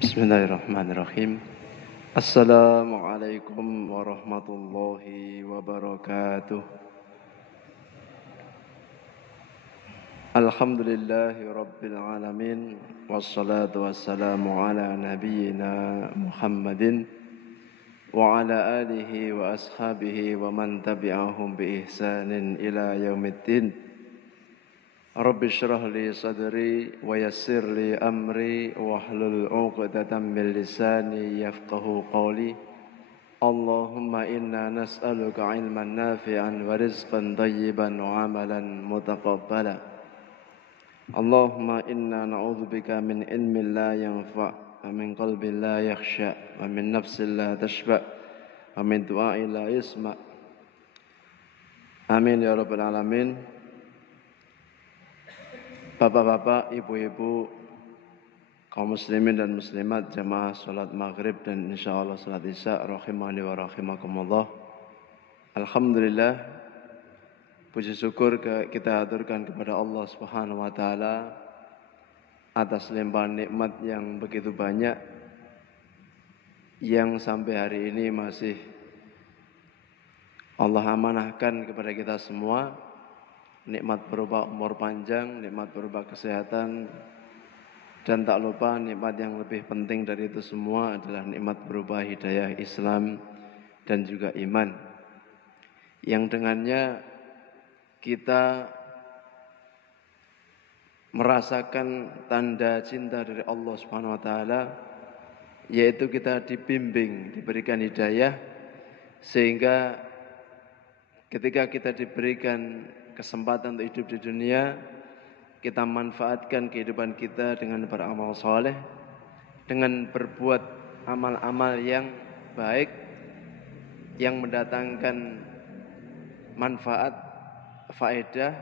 Bismillahirrahmanirrahim. Assalamualaikum warahmatullahi wabarakatuh. Alhamdulillahi rabbil alamin. Wassalatu wassalamu ala nabiyyina Muhammadin wa ala alihi wa ashabihi wa man tabi'ahum bi ihsanin ila yaumiddin. Rabbi shrah li sadri wa yassir li amri wahlul 'uqdatam min lisani yafqahu qawli. Allahumma inna nas'aluka 'ilman nafi'an wa rizqan thayyiban wa 'amalan mutaqabbala. Allahumma inna na'udzubika min ilmin la yanfa' wa min qalbin la yakhsha wa min nafsin la tashba' wa min du'ain la yasma'. Amin ya rabbal alamin. Bapak-bapak, ibu-ibu, kaum muslimin dan muslimat, jamaah salat maghrib dan insyaallah salat isya, rahimani wa rahimakumullah. Alhamdulillah, puji syukur kita aturkan kepada Allah Subhanahu wa taala atas limpahan nikmat yang begitu banyak yang sampai hari ini masih Allah amanahkan kepada kita semua. Nikmat berupa umur panjang, nikmat berupa kesehatan, dan tak lupa nikmat yang lebih penting dari itu semua adalah nikmat berupa hidayah Islam dan juga iman. Yang dengannya kita merasakan tanda cinta dari Allah Subhanahu wa taala, yaitu kita dibimbing, diberikan hidayah, sehingga ketika kita diberikan kesempatan untuk hidup di dunia, kita manfaatkan kehidupan kita dengan beramal soleh, dengan berbuat amal-amal yang baik, yang mendatangkan manfaat, faedah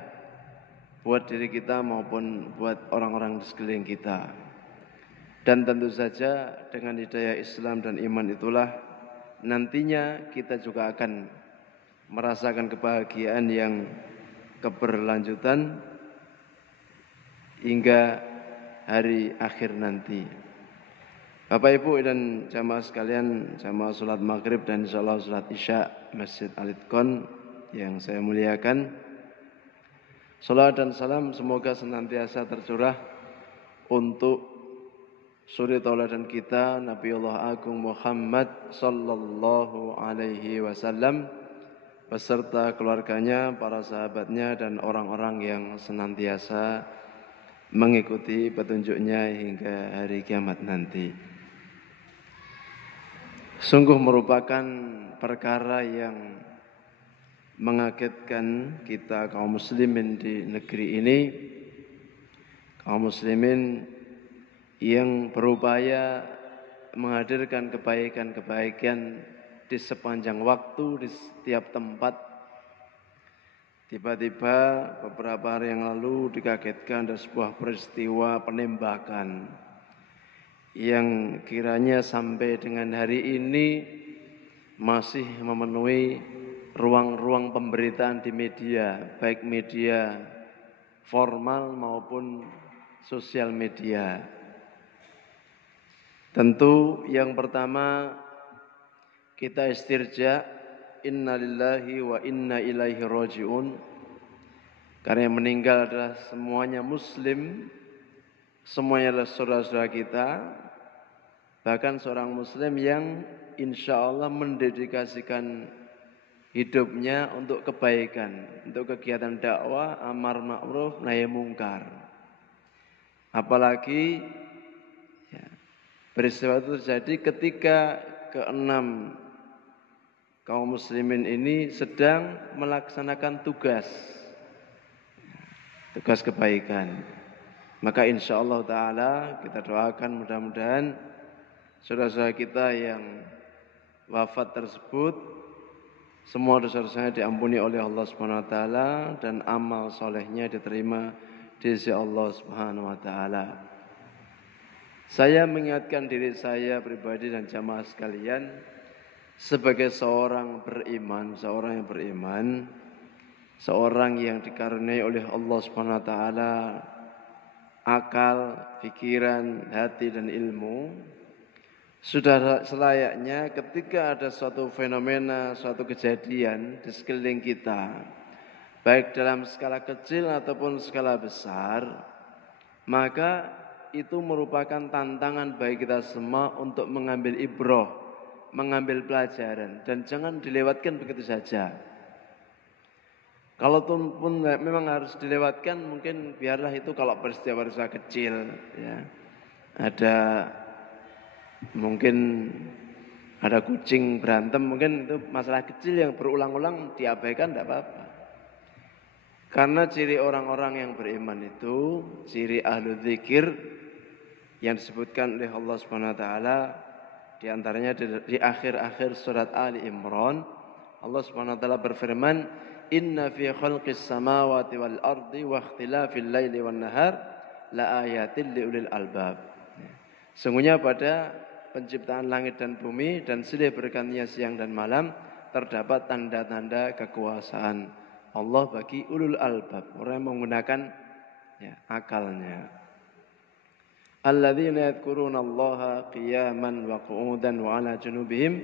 buat diri kita maupun buat orang-orang di sekeliling kita. Dan tentu saja dengan hidayah Islam dan iman itulah nantinya kita juga akan merasakan kebahagiaan yang keberlanjutan hingga hari akhir nanti. Bapak Ibu dan jamaah sekalian, jamaah salat maghrib dan insyaallah salat isya Masjid Al-Itqan yang saya muliakan, salat dan salam semoga senantiasa tercurah untuk suri tauladan kita Nabiullah Agung Muhammad sallallahu alaihi wasallam beserta keluarganya, para sahabatnya, dan orang-orang yang senantiasa mengikuti petunjuknya hingga hari kiamat nanti. Sungguh merupakan perkara yang mengagetkan kita kaum muslimin di negeri ini, kaum muslimin yang berupaya menghadirkan kebaikan-kebaikan di sepanjang waktu, di setiap tempat. Tiba-tiba beberapa hari yang lalu dikagetkan ada sebuah peristiwa penembakan yang kiranya sampai dengan hari ini masih memenuhi ruang-ruang pemberitaan di media, baik media formal maupun sosial media. Tentu yang pertama kita istirja, inna lillahi wa inna ilaihi raji'un. Karena yang meninggal adalah semuanya muslim, semuanya adalah saudara-saudara kita. Bahkan seorang muslim yang insya Allah mendedikasikan hidupnya untuk kebaikan, untuk kegiatan dakwah, amar ma'ruf, nahi mungkar. Apalagi peristiwa itu terjadi ketika keenam kaum muslimin ini sedang melaksanakan tugas kebaikan. Maka insyaallah ta'ala kita doakan mudah-mudahan saudara-saudara kita yang wafat tersebut semua dosa-dosanya diampuni oleh Allah Subhanahu wa taala dan amal solehnya diterima di sisi Allah Subhanahu wa taala. Saya mengingatkan diri saya pribadi dan jamaah sekalian, sebagai seorang beriman, seorang yang dikaruniai oleh Allah Subhanahu wa taala akal, pikiran, hati dan ilmu, Sudah selayaknya ketika ada suatu fenomena, suatu kejadian di sekeliling kita, baik dalam skala kecil ataupun skala besar, maka itu merupakan tantangan bagi kita semua untuk mengambil ibrah, mengambil pelajaran, dan jangan dilewatkan begitu saja. Kalau pun memang harus dilewatkan, mungkin biarlah itu kalau peristiwa-peristiwa kecil, ya. Ada mungkin ada kucing berantem, mungkin itu masalah kecil yang berulang-ulang diabaikan, tidak apa-apa. Karena ciri orang-orang yang beriman itu, ciri ahlu dzikir yang disebutkan oleh Allah Subhanahu wa taala di antaranya di akhir-akhir surat Ali Imran, Allah Subhanahu wa taala berfirman, "Inna fi khalqis samawati wal ardi wa ikhtilafil laili wan nahar la ayatin liulil albab." Sungguhnya pada penciptaan langit dan bumi dan silih bergantinya siang dan malam terdapat tanda-tanda kekuasaan Allah bagi ulul albab, orang yang menggunakan akalnya. Alladzina yadhkurunallaha qiyaman wa qu'udan wa 'ala junubihim.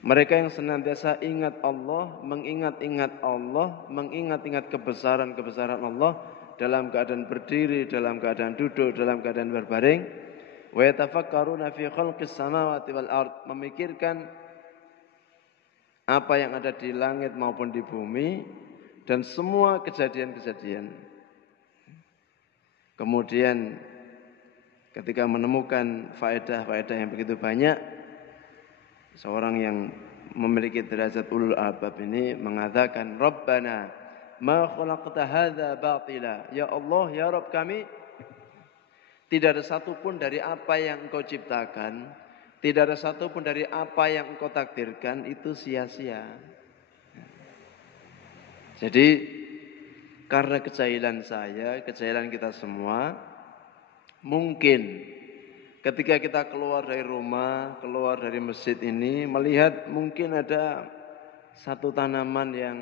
Mereka yang senantiasa ingat Allah, mengingat-ingat Allah, mengingat-ingat kebesaran-kebesaran Allah dalam keadaan berdiri, dalam keadaan duduk, dalam keadaan berbaring. Wa yatafakkaruna fi khalqis samawati wal ard, memikirkan apa yang ada di langit maupun di bumi dan semua kejadian-kejadian. Kemudian ketika menemukan faedah-faedah yang begitu banyak, seorang yang memiliki derajat ulul albab ini mengatakan, Rabbana ma khalaqta hadza batila. Ya Allah, ya Rabb kami, tidak ada satupun dari apa yang Engkau ciptakan, tidak ada satupun dari apa yang Engkau takdirkan itu sia-sia. Jadi karena kejahilan saya, kejahilan kita semua, mungkin ketika kita keluar dari rumah, keluar dari masjid ini, melihat mungkin ada satu tanaman yang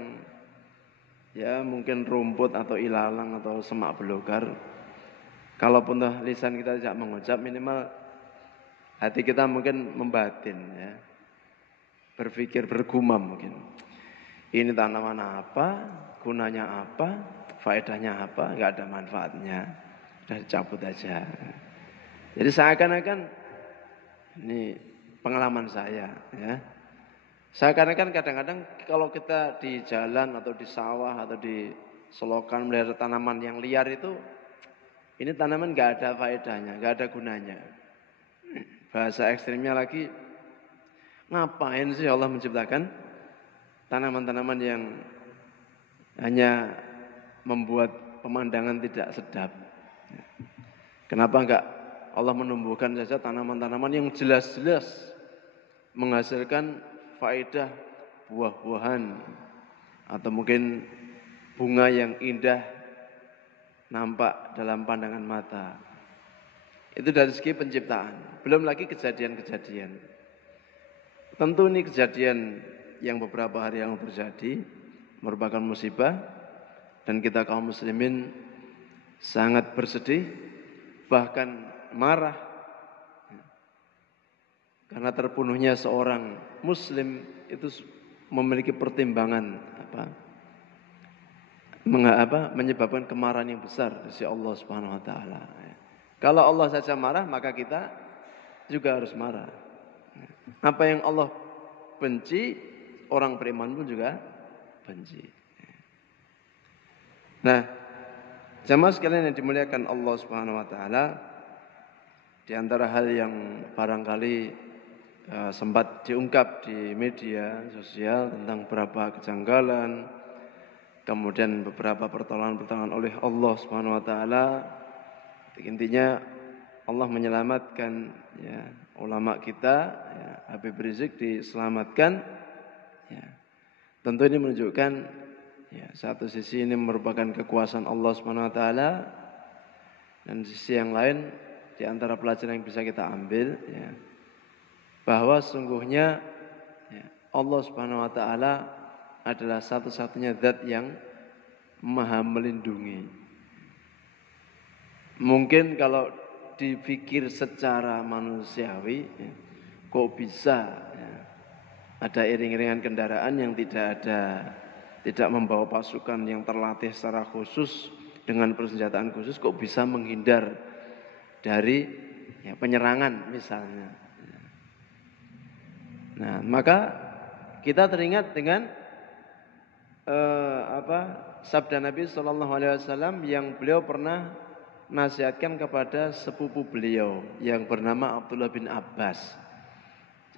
mungkin rumput atau ilalang atau semak belukar. Kalaupun lisan kita tidak mengucap, minimal hati kita mungkin membatin, berpikir, bergumam mungkin. Ini tanaman apa, gunanya apa, faedahnya apa, nggak ada manfaatnya, sudah dicabut aja. Jadi seakan-akan ini pengalaman saya, seakan-akan kadang-kadang kalau kita di jalan atau di sawah atau di selokan melihat tanaman yang liar itu, ini tanaman nggak ada faedahnya, nggak ada gunanya. Bahasa ekstrimnya lagi, ngapain sih Allah menciptakan tanaman-tanaman yang hanya membuat pemandangan tidak sedap? Kenapa enggak Allah menumbuhkan saja tanaman-tanaman yang jelas-jelas menghasilkan faedah buah-buahan atau mungkin bunga yang indah nampak dalam pandangan mata. Itu dari segi penciptaan. Belum lagi kejadian-kejadian. Tentu ini kejadian yang beberapa hari yang terjadi merupakan musibah dan kita kaum muslimin sangat bersedih, bahkan marah karena terbunuhnya seorang muslim itu memiliki pertimbangan menyebabkan kemarahan yang besar dari Allah Subhanahu wa taala. Kalau Allah saja marah, maka kita juga harus marah. Apa yang Allah benci, orang beriman pun juga benci. Nah, jamaah sekalian yang dimuliakan Allah Subhanahu wa taala, di antara hal yang barangkali sempat diungkap di media sosial tentang beberapa kejanggalan, kemudian beberapa pertolongan-pertolongan oleh Allah Subhanahu wa taala, intinya Allah menyelamatkan ulama kita, Habib Rizik diselamatkan. Tentu ini menunjukkan satu sisi ini merupakan kekuasaan Allah Subhanahu wa taala, dan sisi yang lain di antara pelajaran yang bisa kita ambil bahwa sungguhnya Allah Subhanahu wa taala adalah satu-satunya zat yang maha melindungi. Mungkin kalau dipikir secara manusiawi, ya, kok bisa ya, ada iring-iringan kendaraan yang tidak membawa pasukan yang terlatih secara khusus dengan persenjataan khusus, kok bisa menghindar dari ya, penyerangan misalnya. Nah, maka kita teringat dengan sabda Nabi Shallallahu Alaihi Wasallam yang beliau pernah nasihatkan kepada sepupu beliau yang bernama Abdullah bin Abbas.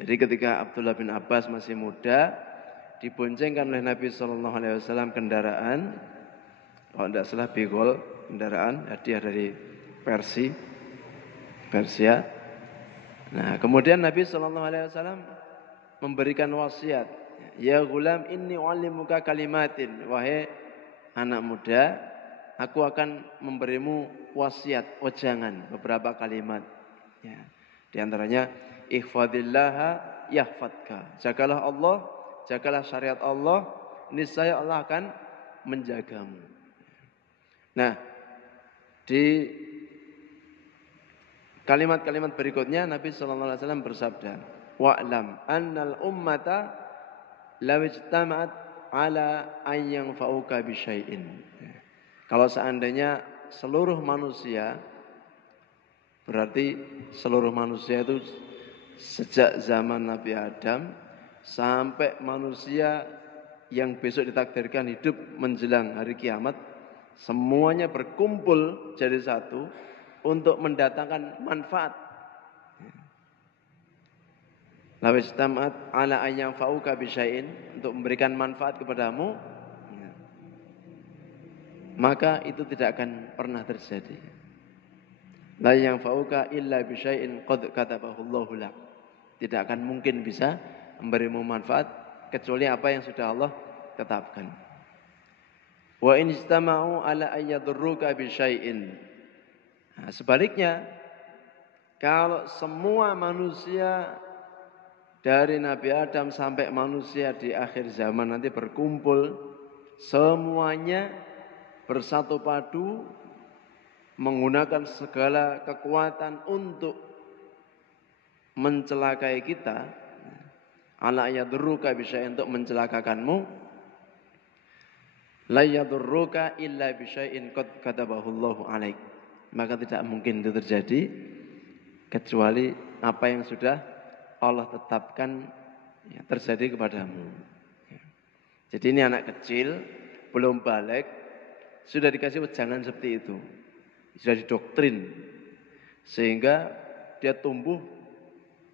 Jadi ketika Abdullah bin Abbas masih muda, diboncengkan oleh Nabi Shallallahu Alaihi Wasallam kendaraan, kalau tidak salah Bigol, kendaraan hadiah dari Persia. Nah, kemudian Nabi Shallallahu Alaihi Wasallam memberikan wasiat, ya gulam inni u'allimuka kalimatin, wahai anak muda, aku akan memberimu wasiat, wejangan, beberapa kalimat. Ya. Di antaranya, ihfadillaha yahfadka. Jagalah Allah, jagalah syariat Allah, niscaya Allah akan menjagamu. Nah, di kalimat-kalimat berikutnya Nabi sallallahu alaihi wasallam bersabda, wa'lam annal ummata law ijtama'at ala an yanfa'uka bi syai'in. Kalau seandainya seluruh manusia, berarti seluruh manusia itu sejak zaman Nabi Adam sampai manusia yang besok ditakdirkan hidup menjelang hari kiamat, semuanya berkumpul jadi satu untuk mendatangkan manfaat. La wajtamat ala ayyam fauka bisyai'in, untuk memberikan manfaat kepadamu, maka itu tidak akan pernah terjadi. La yanfa'uka illa bisyai'in qad katabahu Allahu lak. Tidak akan mungkin bisa memberimu manfaat kecuali apa yang sudah Allah tetapkan. Wa in istama'u ala ayyadurruka bisyai'in. Nah, sebaliknya, kalau semua manusia dari Nabi Adam sampai manusia di akhir zaman nanti berkumpul, semuanya bersatu padu menggunakan segala kekuatan untuk mencelakai kita, ala yadurruka bisyai'in, untuk mencelakakanmu, la yadurruka illa bisyai'in qad katabahu Allahu alaik. Maka tidak mungkin itu terjadi kecuali apa yang sudah Allah tetapkan ya, terjadi kepadamu. Jadi ini anak kecil, belum balik, sudah dikasih wejangan seperti itu, sudah didoktrin, sehingga dia tumbuh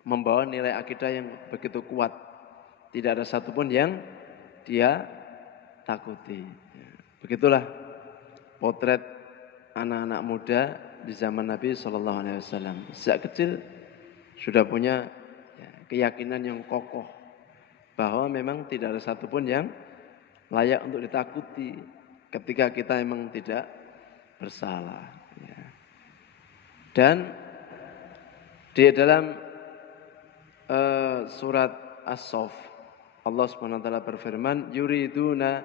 membawa nilai akidah yang begitu kuat. Tidak ada satupun yang dia takuti. Begitulah potret anak-anak muda di zaman Nabi Sallallahu Alaihi Wasallam. Sejak kecil sudah punya keyakinan yang kokoh bahwa memang tidak ada satupun yang layak untuk ditakuti ketika kita memang tidak bersalah. Dan di dalam surat As-Saff, Allah Subhanahu wa taala berfirman, yuriduna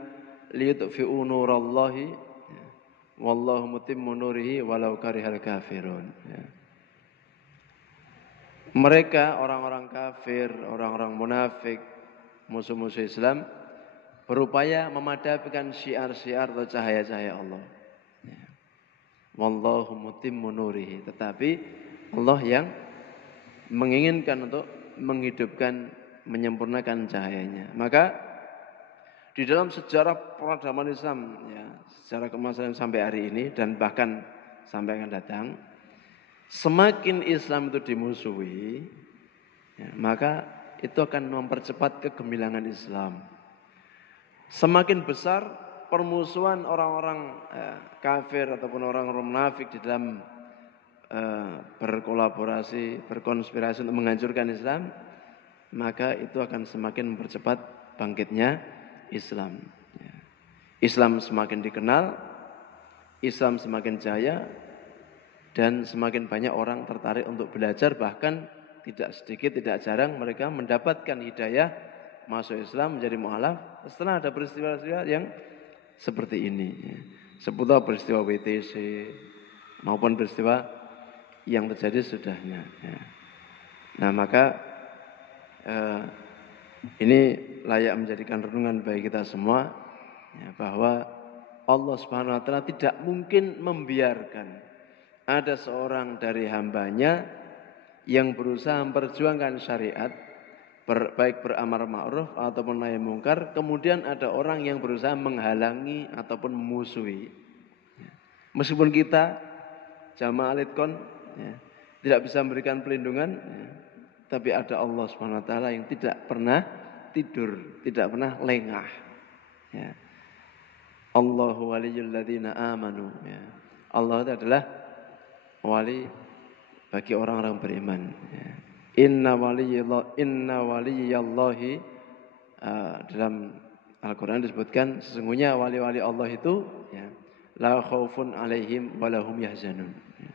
liyutfi'u nurallahi wallahu mutimmu nurihi walau karihal kafirun. Mereka orang-orang kafir, orang-orang munafik, musuh-musuh Islam berupaya memadamkan syiar-syiar atau cahaya-cahaya Allah. Wallahu mutimmu nurihi, tetapi Allah yang menginginkan untuk menghidupkan, menyempurnakan cahayanya. Maka di dalam sejarah peradaban Islam, ya, sejarah kemasan sampai hari ini dan bahkan sampai akan datang, semakin Islam itu dimusuhi, ya, maka itu akan mempercepat kegemilangan Islam. Semakin besar permusuhan orang-orang kafir ataupun orang-orang munafik di dalam berkolaborasi, berkonspirasi untuk menghancurkan Islam, maka itu akan semakin mempercepat bangkitnya Islam. Islam semakin dikenal, Islam semakin jaya, dan semakin banyak orang tertarik untuk belajar. Bahkan tidak sedikit, tidak jarang mereka mendapatkan hidayah masuk Islam, menjadi mu'alaf setelah ada peristiwa-peristiwa yang seperti ini, seputar peristiwa WTC maupun peristiwa yang terjadi sesudahnya. Ya. Nah maka ini layak menjadikan renungan bagi kita semua ya, bahwa Allah Subhanahu Wa Taala tidak mungkin membiarkan ada seorang dari hambanya yang berusaha memperjuangkan syariat, baik beramar ma'ruf ataupun nahi mungkar, kemudian ada orang yang berusaha menghalangi ataupun memusuhi. Meskipun kita jamaah Alitkon ya, tidak bisa memberikan pelindungan, ya, tapi ada Allah Subhanahu Wa Taala yang tidak pernah tidur, tidak pernah lengah. Ya. Allahu waliyul ladzina amanu. Ya. Allah itu adalah wali bagi orang-orang beriman. Ya. Inna waliyallahi dalam Al-Quran disebutkan sesungguhnya wali-wali Allah itu ya, la khaufun alaihim walahum yahzanun. Ya.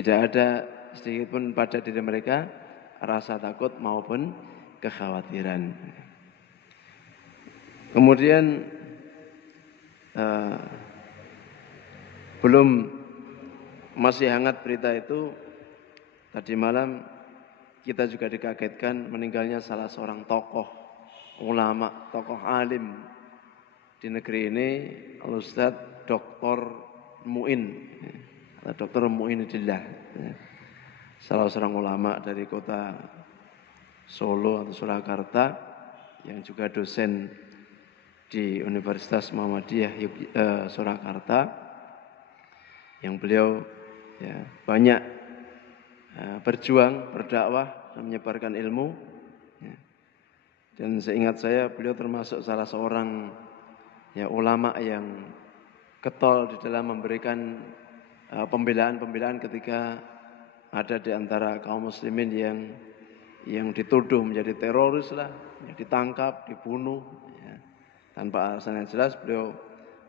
Tidak ada sedikit pun pada diri mereka rasa takut maupun kekhawatiran. Kemudian belum masih hangat berita itu, tadi malam kita juga dikagetkan meninggalnya salah seorang tokoh ulama, tokoh alim di negeri ini, Al-Ustadz Dr. Mu'in atau Dr. Mu'inidillah, salah seorang ulama dari kota Solo atau Surakarta yang juga dosen di Universitas Muhammadiyah Surakarta, yang beliau ya, banyak berjuang, berdakwah, dan menyebarkan ilmu. Ya. Dan seingat saya beliau termasuk salah seorang ya, ulama yang getol di dalam memberikan pembelaan-pembelaan ketika ada di antara kaum muslimin yang dituduh menjadi teroris lah, ya, ditangkap, dibunuh. Ya. Tanpa alasan yang jelas, beliau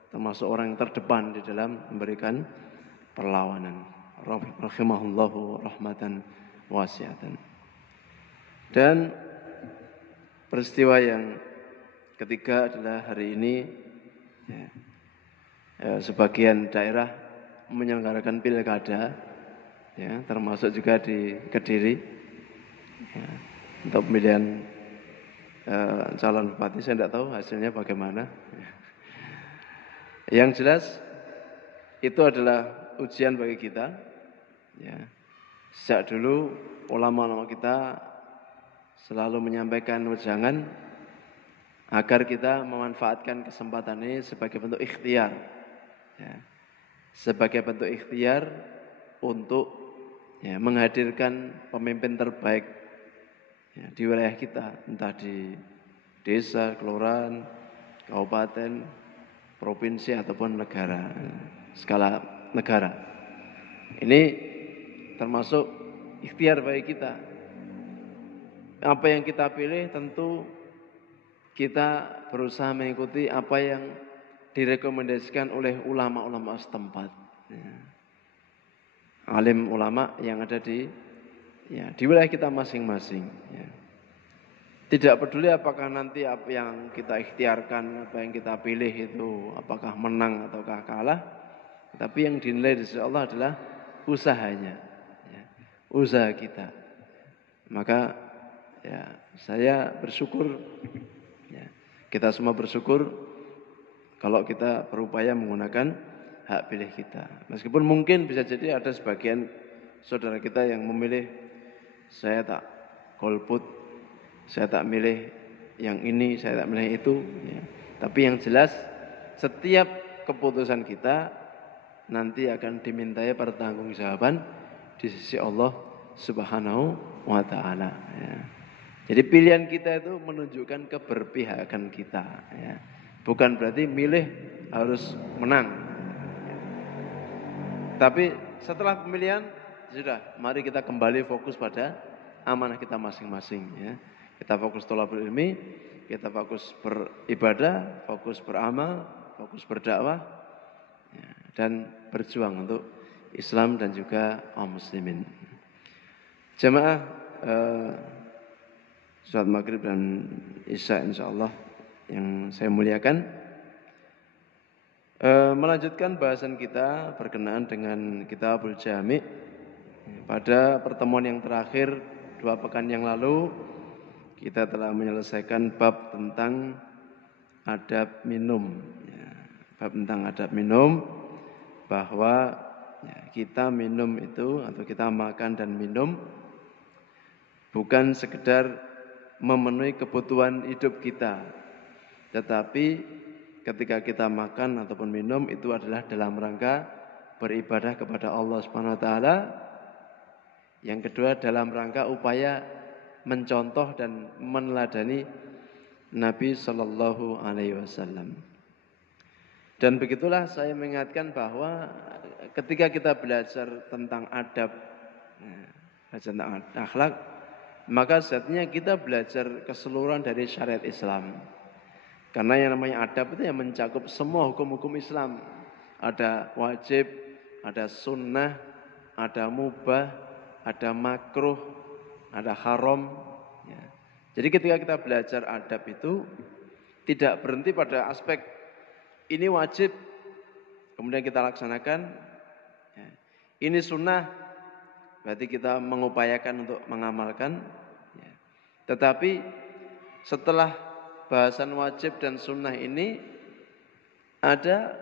termasuk orang yang terdepan di dalam memberikan perlawanan. Rahimahullahu rahmatan wasiatan. Dan peristiwa yang ketiga adalah hari ini ya, sebagian daerah menyelenggarakan pilkada, ya, termasuk juga di Kediri ya, untuk pemilihan calon bupati. Saya tidak tahu hasilnya bagaimana. Yang jelas itu adalah ujian bagi kita. Ya. Sejak dulu ulama-ulama kita selalu menyampaikan wejangan agar kita memanfaatkan kesempatan ini sebagai bentuk ikhtiar. Ya. Sebagai bentuk ikhtiar untuk ya, menghadirkan pemimpin terbaik ya, di wilayah kita, entah di desa, kelurahan, kabupaten, provinsi ataupun negara, skala negara. Ini termasuk ikhtiar bagi kita. Apa yang kita pilih tentu kita berusaha mengikuti apa yang direkomendasikan oleh ulama-ulama setempat. Ya. Alim ulama yang ada di wilayah kita masing-masing. Ya. Tidak peduli apakah nanti apa yang kita ikhtiarkan, apa yang kita pilih itu apakah menang ataukah kalah, tapi yang dinilai di sisi Allah adalah usahanya, ya, usaha kita. Maka ya saya bersyukur, ya, kita semua bersyukur kalau kita berupaya menggunakan hak pilih kita. Meskipun mungkin bisa jadi ada sebagian saudara kita yang memilih saya tak golput, saya tak milih yang ini, saya tak milih itu. Ya. Tapi yang jelas setiap keputusan kita nanti akan dimintai pertanggungjawaban di sisi Allah Subhanahu wa Ta'ala. Ya. Jadi pilihan kita itu menunjukkan keberpihakan kita. Ya. Bukan berarti milih harus menang. Ya. Tapi setelah pemilihan sudah, mari kita kembali fokus pada amanah kita masing-masing. Ya. Kita fokus thalabul ilmi, kita fokus beribadah, fokus beramal, fokus berdakwah, ya, dan berjuang untuk Islam dan juga kaum muslimin. Jamaah salat maghrib dan isya insyaallah yang saya muliakan, melanjutkan bahasan kita berkenaan dengan Kitabul Jami', pada pertemuan yang terakhir 2 pekan yang lalu kita telah menyelesaikan bab tentang adab minum. Bab tentang adab minum, bahwa kita minum itu atau kita makan dan minum bukan sekedar memenuhi kebutuhan hidup kita, tetapi ketika kita makan ataupun minum itu adalah dalam rangka beribadah kepada Allah Subhanahu wa taala. Yang kedua dalam rangka upaya mencontoh dan meneladani Nabi sallallahu alaihi wasallam. Dan begitulah saya mengingatkan bahwa ketika kita belajar tentang adab, belajar tentang akhlak, maka sejatinya kita belajar keseluruhan dari syariat Islam. Karena yang namanya adab itu yang mencakup semua hukum-hukum Islam. Ada wajib, ada sunnah, ada mubah, ada makruh, ada haram. Jadi ketika kita belajar adab itu tidak berhenti pada aspek ini wajib, kemudian kita laksanakan. Ini sunnah, berarti kita mengupayakan untuk mengamalkan. Tetapi setelah bahasan wajib dan sunnah ini ada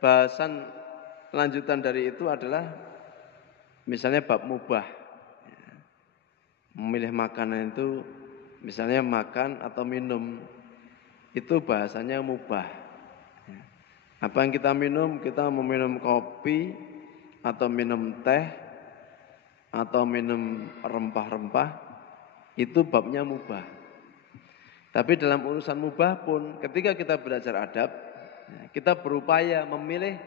bahasan lanjutan dari itu adalah misalnya bab mubah. Memilih makanan itu misalnya makan atau minum itu bahasanya mubah. Apa yang kita minum? Kita meminum kopi atau minum teh atau minum rempah-rempah, itu babnya mubah. Tapi dalam urusan mubah pun ketika kita belajar adab, kita berupaya memilih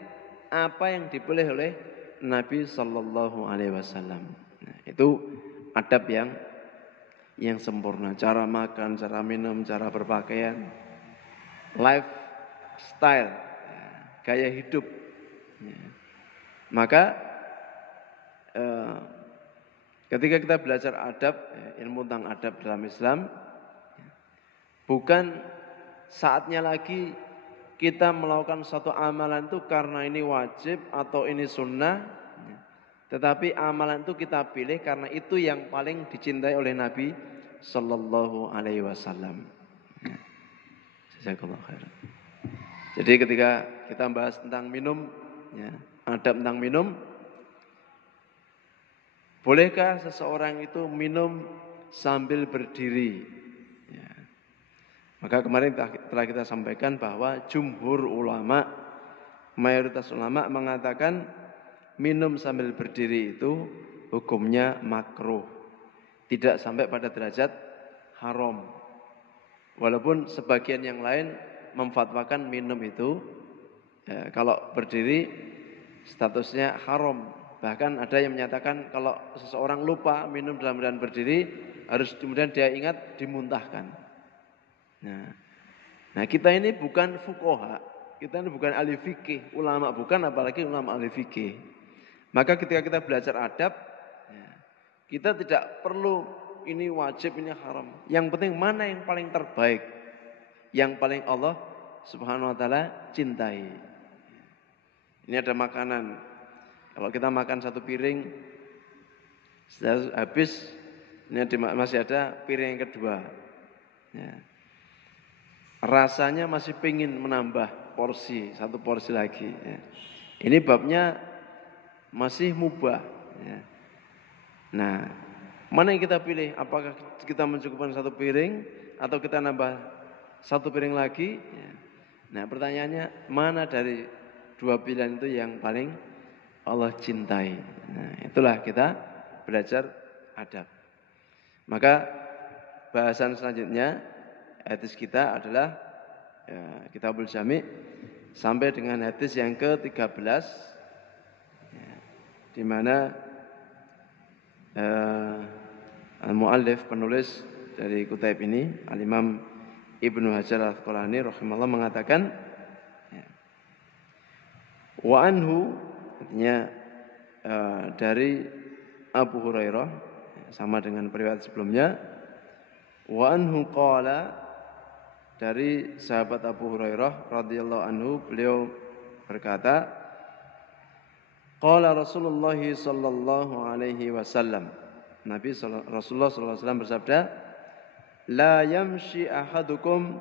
apa yang dipilih oleh Nabi sallallahu alaihi wasallam. Itu adab yang sempurna. Cara makan, cara minum, cara berpakaian, lifestyle, gaya hidup. Maka ketika kita belajar adab, ilmu tentang adab dalam Islam, bukan saatnya lagi kita melakukan suatu amalan itu karena ini wajib atau ini sunnah, tetapi amalan itu kita pilih karena itu yang paling dicintai oleh Nabi sallallahu alaihi wasallam. Jazakallahu khairan. Jadi ketika kita bahas tentang minum, adab tentang minum, bolehkah seseorang itu minum sambil berdiri? Maka kemarin telah kita sampaikan bahwa jumhur ulama, mayoritas ulama mengatakan minum sambil berdiri itu hukumnya makruh, tidak sampai pada derajat haram. Walaupun sebagian yang lain memfatwakan minum itu kalau berdiri statusnya haram. Bahkan ada yang menyatakan kalau seseorang lupa minum dalam keadaan berdiri, harus kemudian dia ingat dimuntahkan. Nah kita ini bukan fuqaha, kita ini bukan ahli fikih, ulama bukan, apalagi ulama ahli fikih. Maka ketika kita belajar adab, kita tidak perlu ini wajib, ini haram. Yang penting mana yang paling terbaik, yang paling Allah Subhanahu wa taala cintai. Ini ada makanan. Kalau kita makan satu piring, setelah habis, ini masih ada piring yang kedua. Rasanya masih pengin menambah porsi, satu porsi lagi. Ini babnya masih mubah. Nah, mana yang kita pilih? Apakah kita mencukupkan satu piring atau kita nambah satu piring lagi? Nah, pertanyaannya mana dari dua pilihan itu yang paling Allah cintai? Nah, itulah kita belajar adab. Maka bahasan selanjutnya hadis kita adalah Kitabul Jami' sampai dengan hadis yang ke-13, di mana al-muallif, penulis dari Kutaib ini, Al-Imam Ibnu Hajar Al-Asqalani rahimahullah mengatakan, wa anhu, artinya dari Abu Hurairah, sama dengan periwayat sebelumnya, wa anhu qala, dari sahabat Abu Hurairah radhiyallahu anhu, beliau berkata, Qala Rasulullah sallallahu alaihi wasallam. Rasulullah sallallahu alaihi wasallam bersabda, "La yamshi ahadukum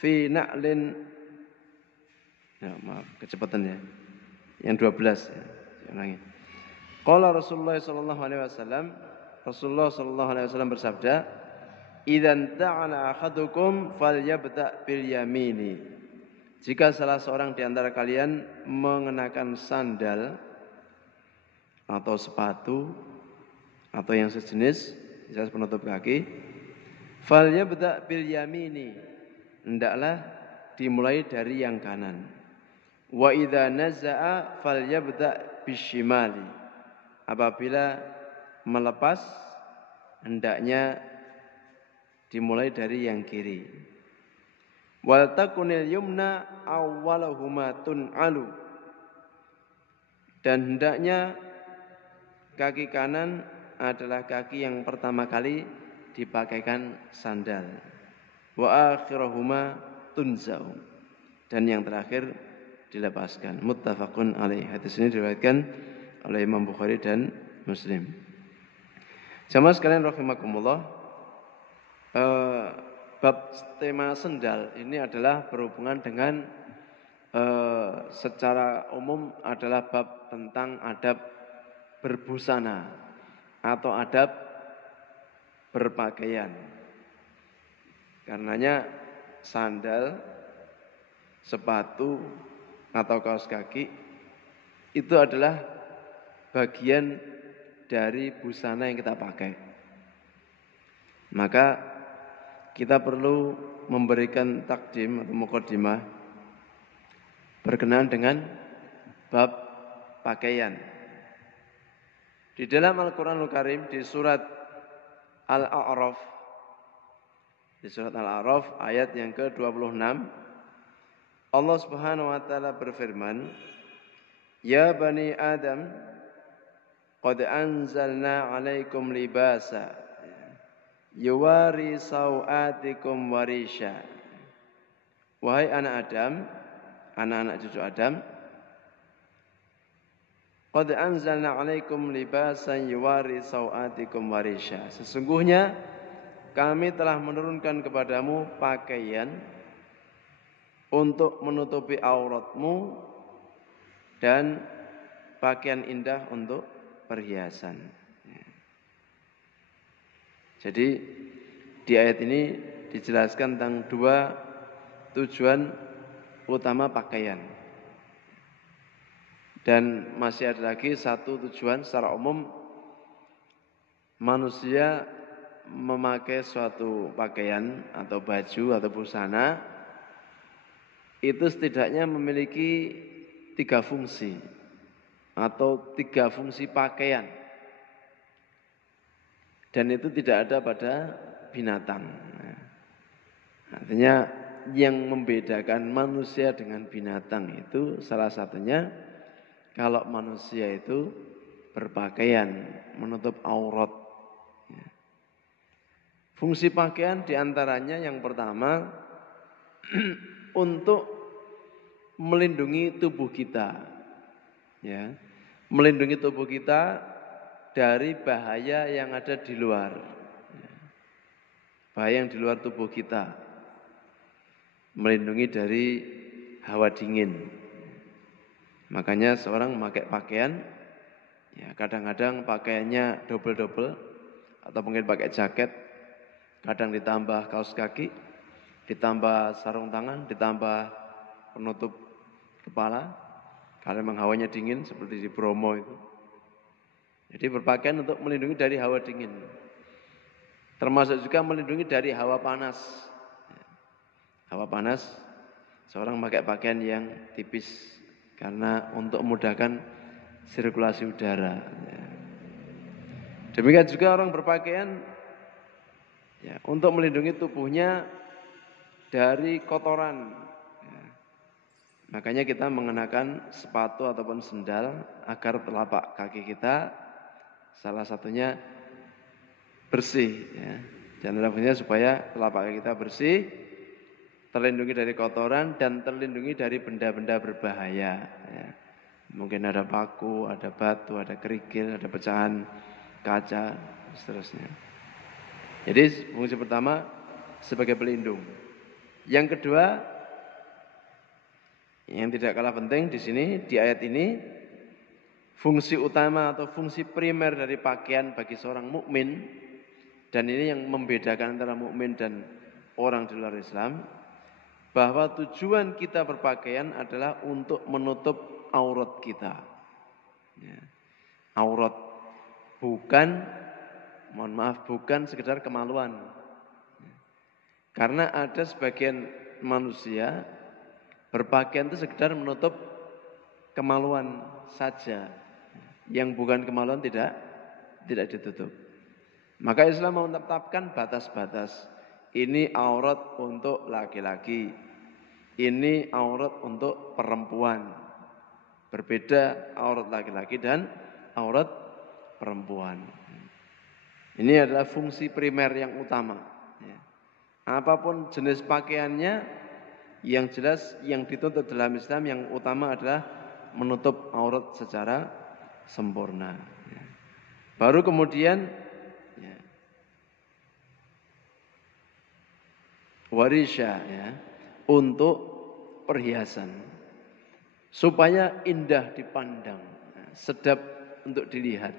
fi na'lin." Ya, maaf, kecepatan ya. Yang 12 ya. Saya ulangi. Qala Rasulullah sallallahu alaihi wasallam, Rasulullah sallallahu alaihi wasallam bersabda, "Idzan ta'ala ahadukum falyabda' bil yamini." Jika salah seorang di antara kalian mengenakan sandal atau sepatu atau yang sejenis, jas penutup kaki, falyabda' bil yamini. Hendaklah dimulai dari yang kanan. Wa idza naza'a falyabda' bisyimali. Apabila melepas hendaknya dimulai dari yang kiri. Wal takunil yumna awwaluhuma tun'alu. Dan hendaknya kaki kanan adalah kaki yang pertama kali dipakaikan sandal. Wa akhiruhuma tunzau. Dan yang terakhir dilepaskan. Muttafaqun alaih. Hadis ini diriwayatkan oleh Imam Bukhari dan Muslim. Jamaah sekalian rahimakumullah, bab tema sendal ini adalah berhubungan dengan secara umum adalah bab tentang adab berbusana atau adab berpakaian. Karenanya sandal, sepatu atau kaos kaki itu adalah bagian dari busana yang kita pakai. Maka kita perlu memberikan takdim atau muqaddimah berkenaan dengan bab pakaian. Di dalam Al-Qur'anul Karim di surat Al-A'raf, ayat yang ke-26, Allah Subhanahu wa taala berfirman, "Ya bani Adam, qad anzalna 'alaikum libasa yuwari sawatikum warisha." Wahai anak Adam, anak-anak cucu Adam, qad anzalna 'alaikum libasan yuwari sawatikum warisha. Sesungguhnya kami telah menurunkan kepadamu pakaian untuk menutupi auratmu dan pakaian indah untuk perhiasan. Jadi di ayat ini dijelaskan tentang dua tujuan utama pakaian. Dan masih ada lagi satu tujuan secara umum, manusia memakai suatu pakaian atau baju atau busana itu setidaknya memiliki 3 fungsi atau 3 fungsi pakaian. Dan itu tidak ada pada binatang. Artinya yang membedakan manusia dengan binatang itu salah satunya kalau manusia itu berpakaian menutup aurat. Fungsi pakaian diantaranya yang pertama untuk melindungi tubuh kita, ya, melindungi tubuh kita dari bahaya yang ada di luar, bahaya yang di luar tubuh kita, melindungi dari hawa dingin. Makanya seorang memakai pakaian, ya kadang-kadang pakaiannya double atau mungkin pakai jaket, kadang ditambah kaos kaki, ditambah sarung tangan, ditambah penutup kepala, karena memang hawanya dingin seperti di Bromo itu. Jadi berpakaian untuk melindungi dari hawa dingin. Termasuk juga melindungi dari hawa panas. Hawa panas, seorang memakai pakaian yang tipis karena untuk memudahkan sirkulasi udara. Demikian juga orang berpakaian ya, untuk melindungi tubuhnya dari kotoran. Ya. Makanya kita mengenakan sepatu ataupun sendal agar telapak kaki kita salah satunya bersih. Ya. Dan alhamdulillah supaya telapak kaki kita bersih, terlindungi dari kotoran dan terlindungi dari benda-benda berbahaya. Ya. Mungkin ada paku, ada batu, ada kerikil, ada pecahan kaca, seterusnya. Jadi fungsi pertama sebagai pelindung. Yang kedua, yang tidak kalah penting di sini di ayat ini, fungsi utama atau fungsi primer dari pakaian bagi seorang mukmin, dan ini yang membedakan antara mukmin dan orang di luar Islam, bahwa tujuan kita berpakaian adalah untuk menutup aurat kita. Ya. Aurat bukan sekedar kemaluan. Karena ada sebagian manusia berpakaian itu sekedar menutup kemaluan saja. Yang bukan kemaluan tidak ditutup. Maka Islam menetapkan batas-batas. Ini aurat untuk laki-laki. Ini aurat untuk perempuan. Berbeda aurat laki-laki dan aurat perempuan. Ini adalah fungsi primer yang utama. Apapun jenis pakaiannya, yang jelas yang dituntut dalam Islam yang utama adalah menutup aurat secara sempurna. Baru kemudian warisya, untuk perhiasan supaya indah dipandang, sedap untuk dilihat.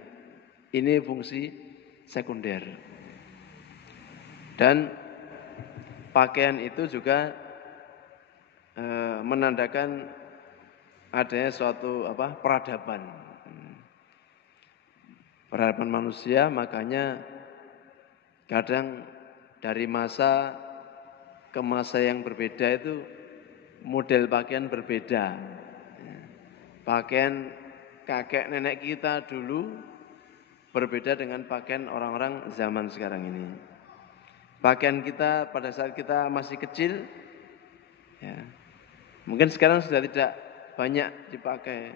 Ini fungsi sekunder. Dan pakaian itu juga menandakan adanya suatu peradaban manusia. Makanya kadang dari masa ke masa yang berbeda itu model pakaian berbeda. Pakaian kakek nenek kita dulu berbeda dengan pakaian orang-orang zaman sekarang ini. Pakaian kita pada saat kita masih kecil, mungkin sekarang sudah tidak banyak dipakai.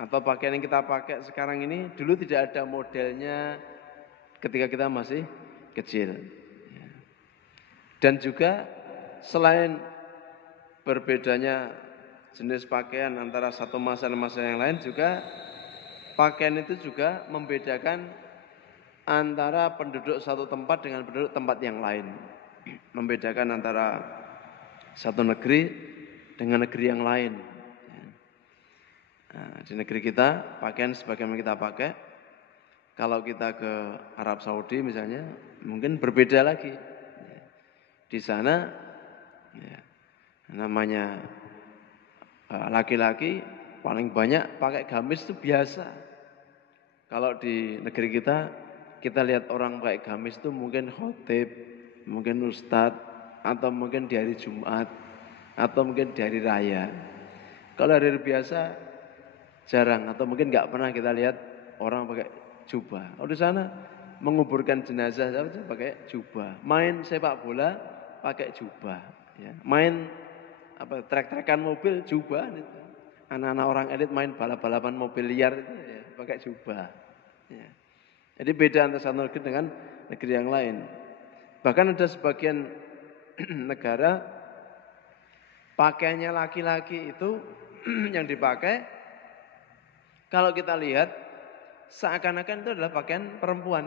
Atau pakaian yang kita pakai sekarang ini dulu tidak ada modelnya ketika kita masih kecil. Dan juga selain berbedanya jenis pakaian antara satu masa dan masa yang lain, juga pakaian itu juga membedakan antara penduduk satu tempat dengan penduduk tempat yang lain. Membedakan antara satu negeri dengan negeri yang lain. Nah, di negeri kita pakaian sebagaimana kita pakai. Kalau kita ke Arab Saudi misalnya, mungkin berbeda lagi. Di sana namanya laki-laki paling banyak pakai gamis itu biasa. Kalau di negeri kita lihat orang pakai gamis itu mungkin khotib, mungkin ustadz, atau mungkin di hari Jumat, atau mungkin di hari raya. Kalau hari biasa jarang, atau mungkin nggak pernah kita lihat orang pakai jubah. Kalau di sana menguburkan jenazah saja pakai jubah, main sepak bola pakai jubah. Main trek-trekan mobil jubah, anak-anak orang elit main balap-balapan mobil liar itu pakai jubah. Jadi beda antara satu negeri dengan negeri yang lain. Bahkan ada sebagian negara pakaiannya laki-laki itu yang dipakai, kalau kita lihat seakan-akan itu adalah pakaian perempuan,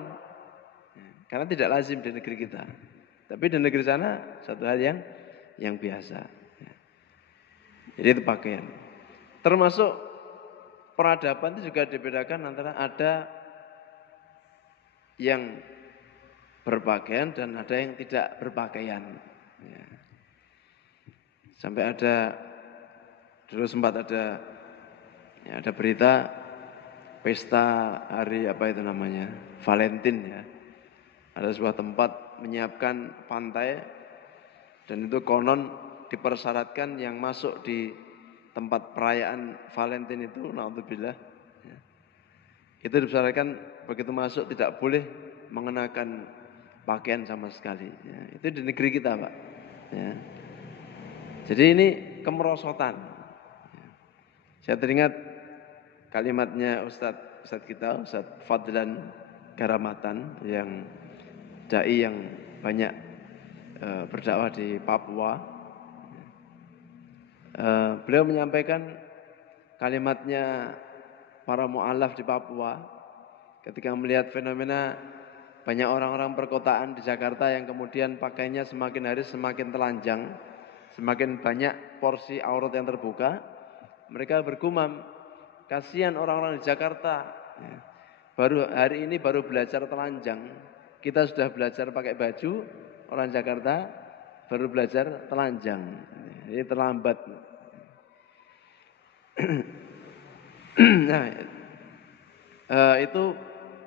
karena tidak lazim di negeri kita. Tapi di negeri sana satu hal yang biasa. Jadi itu pakaian. Termasuk peradaban itu juga dibedakan antara ada yang berpakaian dan ada yang tidak berpakaian. Sampai dulu sempat ada berita pesta hari Valentine ya. Ada sebuah tempat menyiapkan pantai, dan itu konon dipersyaratkan yang masuk di tempat perayaan Valentine itu, naudzubillah, itu dipersyaratkan begitu masuk tidak boleh mengenakan pakaian sama sekali. Itu di negeri kita, Pak. Jadi ini kemerosotan. Saya teringat kalimatnya Ustadz kita, Ustadz Fadlan Garamatan, yang dai yang banyak berdakwah di Papua. Beliau menyampaikan kalimatnya para mu'alaf di Papua ketika melihat fenomena banyak orang-orang perkotaan di Jakarta yang kemudian pakainya semakin hari semakin telanjang, semakin banyak porsi aurat yang terbuka, mereka bergumam, kasihan orang-orang di Jakarta. Baru hari ini baru belajar telanjang. Kita sudah belajar pakai baju, orang Jakarta baru belajar telanjang. Ini terlambat. Nah, itu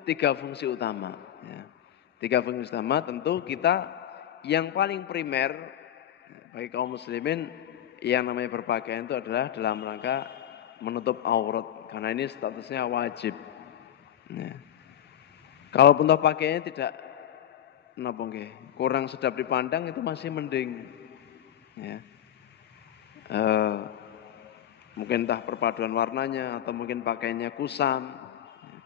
3 fungsi utama. Ya. 3 fungsi utama tentu kita yang paling primer bagi kaum muslimin yang namanya berpakaian itu adalah dalam rangka menutup aurat. Karena ini statusnya wajib. Ya. Kalaupun toh pakaiannya tidak kurang sedap dipandang itu masih mending. Ya. Mungkin entah perpaduan warnanya atau mungkin pakaiannya kusam. Ya.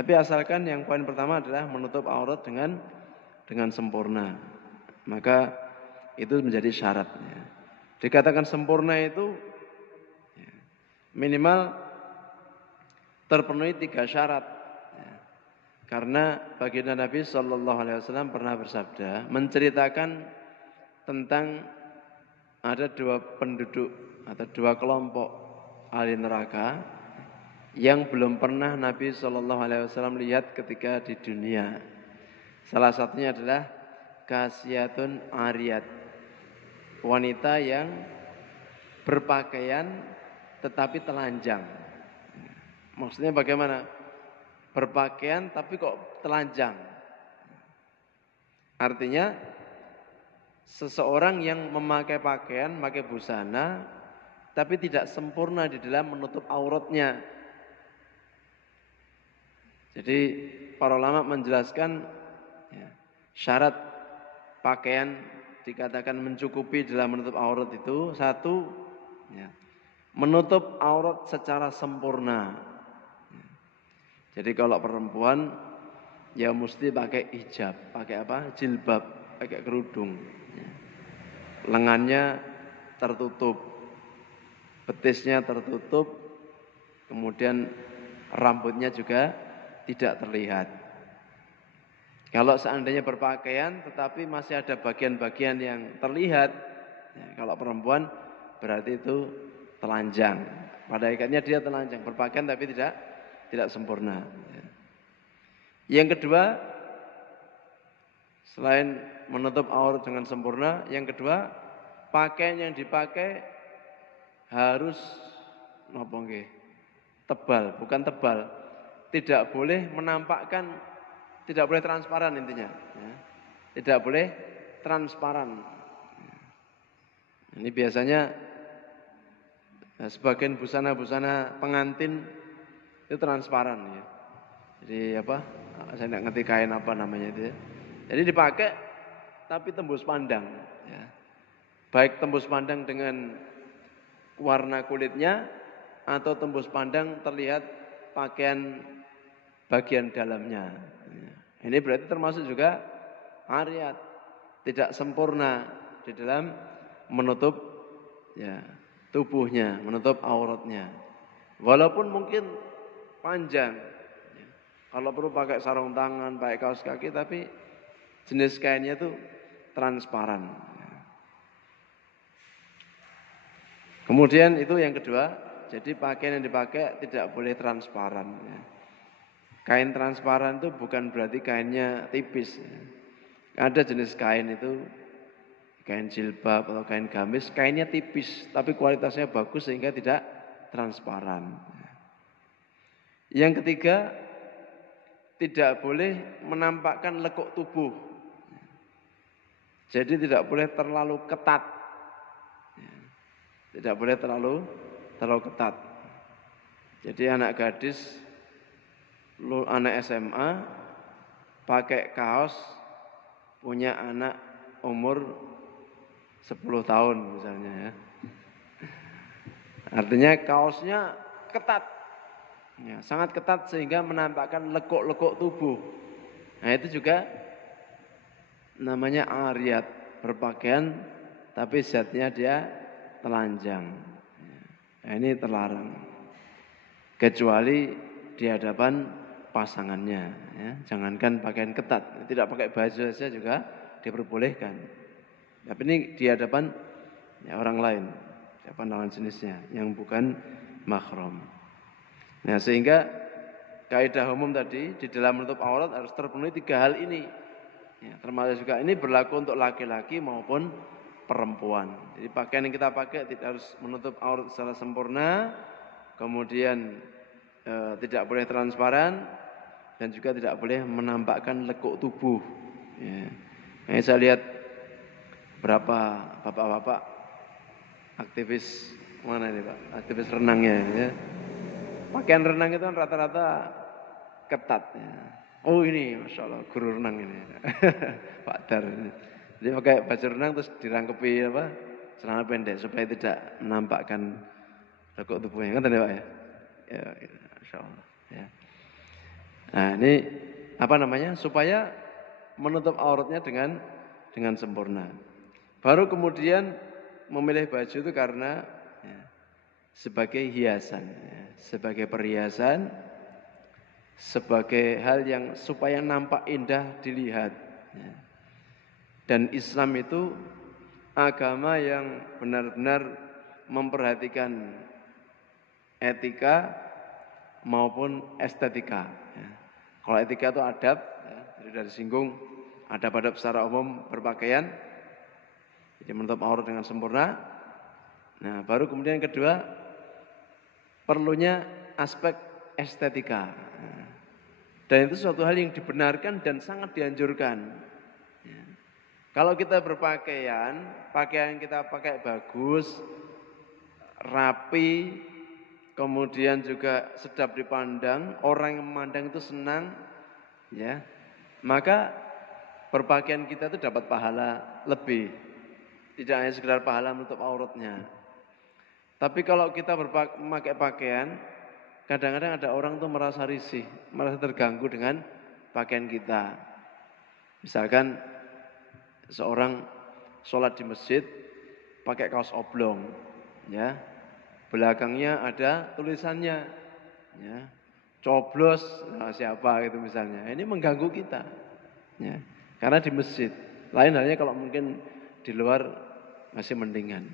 Tapi asalkan yang poin pertama adalah menutup aurat dengan sempurna. Maka itu menjadi syarat. Ya. Dikatakan sempurna itu ya, minimal terpenuhi 3 syarat. Ya. Karena baginda Nabi Shallallahu Alaihi Wasallam pernah bersabda menceritakan tentang ada 2 penduduk atau 2 kelompok ahli neraka yang belum pernah Nabi Shallallahu Alaihi Wasallam lihat ketika di dunia. Salah satunya adalah kasiyatun ariyat, wanita yang berpakaian tetapi telanjang. Maksudnya bagaimana? Berpakaian tapi kok telanjang. Artinya seseorang yang memakai pakaian, memakai busana tapi tidak sempurna di dalam menutup auratnya. Jadi para ulama menjelaskan ya, syarat pakaian dikatakan mencukupi dalam menutup aurat itu 1 ya, menutup aurat secara sempurna. Jadi kalau perempuan ya mesti pakai hijab, pakai apa? Jilbab, pakai kerudung. Lengannya tertutup, betisnya tertutup, kemudian rambutnya juga tidak terlihat. Kalau seandainya berpakaian tetapi masih ada bagian-bagian yang terlihat, ya, kalau perempuan berarti itu telanjang. Pada hakikatnya dia telanjang, berpakaian tapi tidak sempurna. Yang kedua, selain menutup aurat dengan sempurna, yang kedua, pakaian yang dipakai harus tebal, bukan tebal. Tidak boleh menampakkan, tidak boleh transparan intinya. Tidak boleh transparan. Ini biasanya sebagian busana-busana pengantin itu transparan ya. Jadi apa? Saya tidak ngerti kain apa namanya itu ya. Jadi dipakai tapi tembus pandang ya. Baik tembus pandang dengan warna kulitnya atau tembus pandang terlihat pakaian bagian dalamnya. Ini berarti termasuk juga ariyat, tidak sempurna di dalam menutup ya, tubuhnya, menutup auratnya. Walaupun mungkin panjang, ya. Kalau perlu pakai sarung tangan, pakai kaos kaki, tapi jenis kainnya itu transparan. Kemudian itu yang kedua, jadi pakaian yang dipakai tidak boleh transparan. Ya. Kain transparan itu bukan berarti kainnya tipis. Ya. Ada jenis kain itu, kain jilbab atau kain gamis, kainnya tipis, tapi kualitasnya bagus sehingga tidak transparan. Yang ketiga, tidak boleh menampakkan lekuk tubuh. Jadi tidak boleh terlalu ketat. Tidak boleh terlalu ketat. Jadi anak gadis, anak SMA pakai kaos punya anak umur 10 tahun misalnya ya. Artinya kaosnya ketat. Ya, sangat ketat sehingga menampakkan lekuk-lekuk tubuh. Nah itu juga namanya ariyat, berpakaian tapi zatnya dia telanjang. Nah, ini terlarang. kecuali di hadapan pasangannya. Ya. Jangankan pakaian ketat, tidak pakai baju saja juga diperbolehkan. Tapi ini di hadapan orang lain, hadapan lawan jenisnya yang bukan mahram. Nah, sehingga kaidah umum tadi di dalam menutup aurat harus terpenuhi 3 hal ini. Ya, termasuk juga ini berlaku untuk laki-laki maupun perempuan. Jadi pakaian yang kita pakai tidak harus menutup aurat secara sempurna, kemudian tidak boleh transparan dan juga tidak boleh menampakkan lekuk tubuh. Ya. Nah, saya lihat berapa bapak-bapak aktivis mana ini Pak? Aktivis renangnya ya. Pakaian renang itu kan rata-rata ketat ya. Oh ini Masya Allah guru renang ini Pak Dar ini. Jadi pakai baju renang terus dirangkepi celana pendek supaya tidak menampakkan lekuk tubuhnya kan Pak ya. Ya, Masya Allah ya. Nah ini supaya menutup auratnya dengan sempurna. Baru kemudian memilih baju itu karena sebagai hiasan, sebagai perhiasan, sebagai hal yang supaya nampak indah dilihat. Dan Islam itu agama yang benar-benar memperhatikan etika maupun estetika. Kalau etika itu adab, jadi dari singgung adab-adab secara umum berpakaian, jadi menutup aurat dengan sempurna. Nah, baru kemudian yang kedua perlunya aspek estetika. Dan itu suatu hal yang dibenarkan dan sangat dianjurkan. Kalau kita berpakaian, pakaian kita pakai bagus, rapi, kemudian juga sedap dipandang, orang yang memandang itu senang, ya, maka berpakaian kita itu dapat pahala lebih. Tidak hanya sekedar pahala menutup auratnya. Tapi kalau kita memakai pakaian, kadang-kadang ada orang tuh merasa risih, merasa terganggu dengan pakaian kita. Misalkan seorang sholat di masjid pakai kaos oblong, ya, belakangnya ada tulisannya, ya, coblos, nah siapa gitu misalnya. Ini mengganggu kita, ya, karena di masjid. Lain halnya kalau mungkin di luar masih mendingan.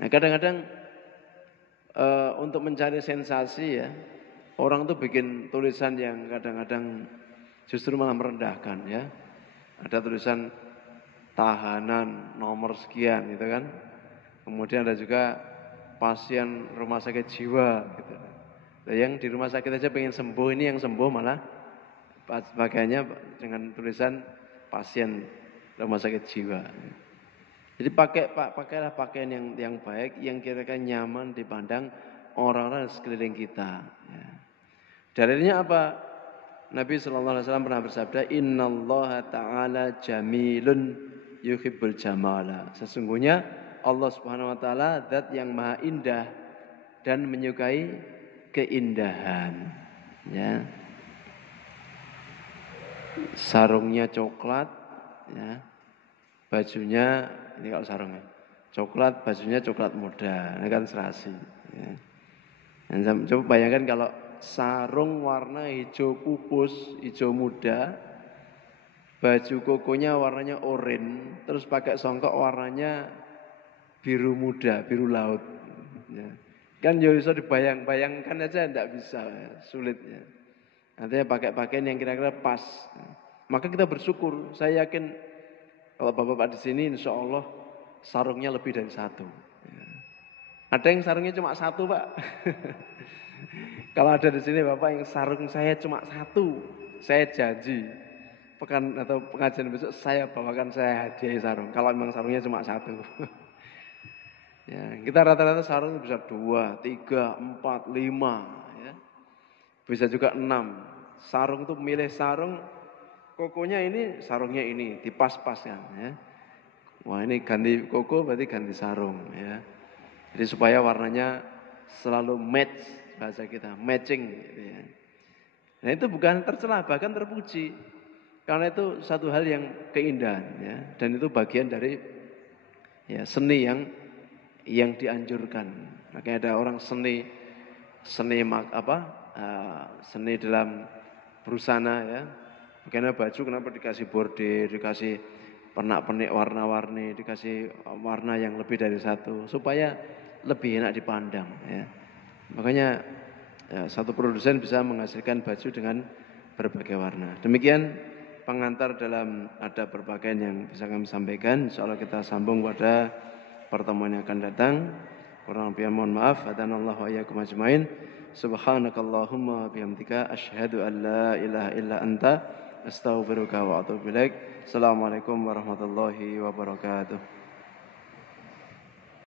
Nah kadang-kadang untuk mencari sensasi ya, orang tuh bikin tulisan yang kadang-kadang justru malah merendahkan ya. Ada tulisan tahanan nomor sekian gitu kan. Kemudian ada juga pasien rumah sakit jiwa gitu. Nah, yang di rumah sakit aja pengen sembuh, ini yang sembuh malah pakaiannya dengan tulisan pasien rumah sakit jiwa. Jadi pakailah pakaian yang baik, yang kira-kira nyaman dipandang orang-orang sekeliling kita. Ya. Dalilnya apa? Nabi SAW pernah bersabda, Innallaha ta'ala jamilun yuhibbul jamala. Sesungguhnya Allah Subhanahu Wa Taala zat yang maha indah dan menyukai keindahan. Ya. Sarungnya coklat, ya. Bajunya ini kalau sarungnya coklat, bajunya coklat muda, ini kan serasi. Ya. Dan coba bayangkan kalau sarung warna hijau pupus, hijau muda, baju kokonya warnanya oranye, terus pakai songkok warnanya biru muda, biru laut. Ya. Kan ya bisa dibayang-bayangkan aja tidak bisa, ya. Sulit ya. Artinya pakai pakaian yang kira-kira pas. Maka kita bersyukur. Saya yakin kalau bapak-bapak di sini, insya Allah sarungnya lebih dari satu. Ya. Ada yang sarungnya cuma satu, Pak. Kalau ada di sini bapak yang sarung saya cuma satu, saya janji pekan atau pengajian besok saya bawakan saya hadiah sarung. Kalau memang sarungnya cuma satu. Ya, kita rata-rata sarung bisa 2, 3, 4, 5, ya. Bisa juga 6. Sarung itu milih sarung, kokonya ini, sarungnya ini, dipas-paskan. Ya. Wah ini ganti koko berarti ganti sarung. Ya. Jadi supaya warnanya selalu match, bahasa kita, matching. Gitu ya. Nah itu bukan tercela, bahkan terpuji. Karena itu satu hal yang keindahan. Ya. Dan itu bagian dari ya, seni yang dianjurkan. Makanya ada orang seni seni seni dalam busana ya. Bagaimana baju kenapa dikasih bordir, dikasih pernak-pernik warna-warni, dikasih warna yang lebih dari satu supaya lebih enak dipandang ya. Makanya ya, satu produsen bisa menghasilkan baju dengan berbagai warna. Demikian pengantar dalam ada berpakaian yang bisa kami sampaikan. Insyaallah kita sambung pada pertemuan yang akan datang. Kurang lebih mohon maaf. Hadanallahu wa iyyakum ajmain. Subhanakallahumma bihamdika asyhadu an la ilaha illa anta astaghfiruka wa atubu ilaik. Assalamualaikum warahmatullahi wabarakatuh.